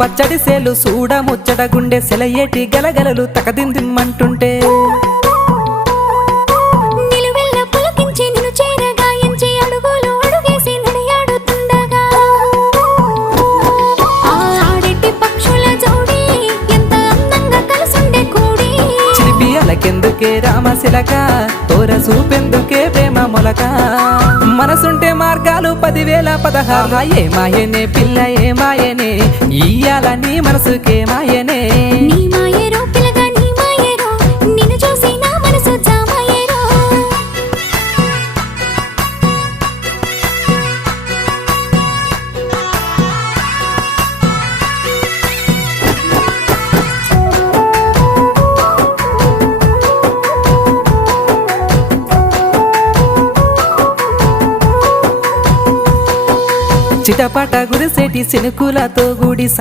పచ్చడి సేలు సూడ ముచ్చట గుండె సెలయేటి గలగలలు తకదిందిమ్మంటుంటే నిలువెల్ల పులకించి నిన్ను చేరగాయించి అడుగులు అడుగేసి నడియాడుతుండగా ఆడెట్టి పక్షుల జోడి ఎంత అందంగా కలుసుండే కూడి చిలిపియలకెందుకే రామశిలక తోర చూపెందుకే ప్రేమ మొలక మనసుంటే మార్గాలు 10,016 ఏమాయనే పిల్ల ఏమాయనే ఇయ్యాల నీ మనసుకే మాయనే నీ మాయేరో పిల్లగా నీ మాయేరో నిన్ను చూసి నా మనసు జామాయేరో చిటపట గురిసేటి సినుకులతో గుడి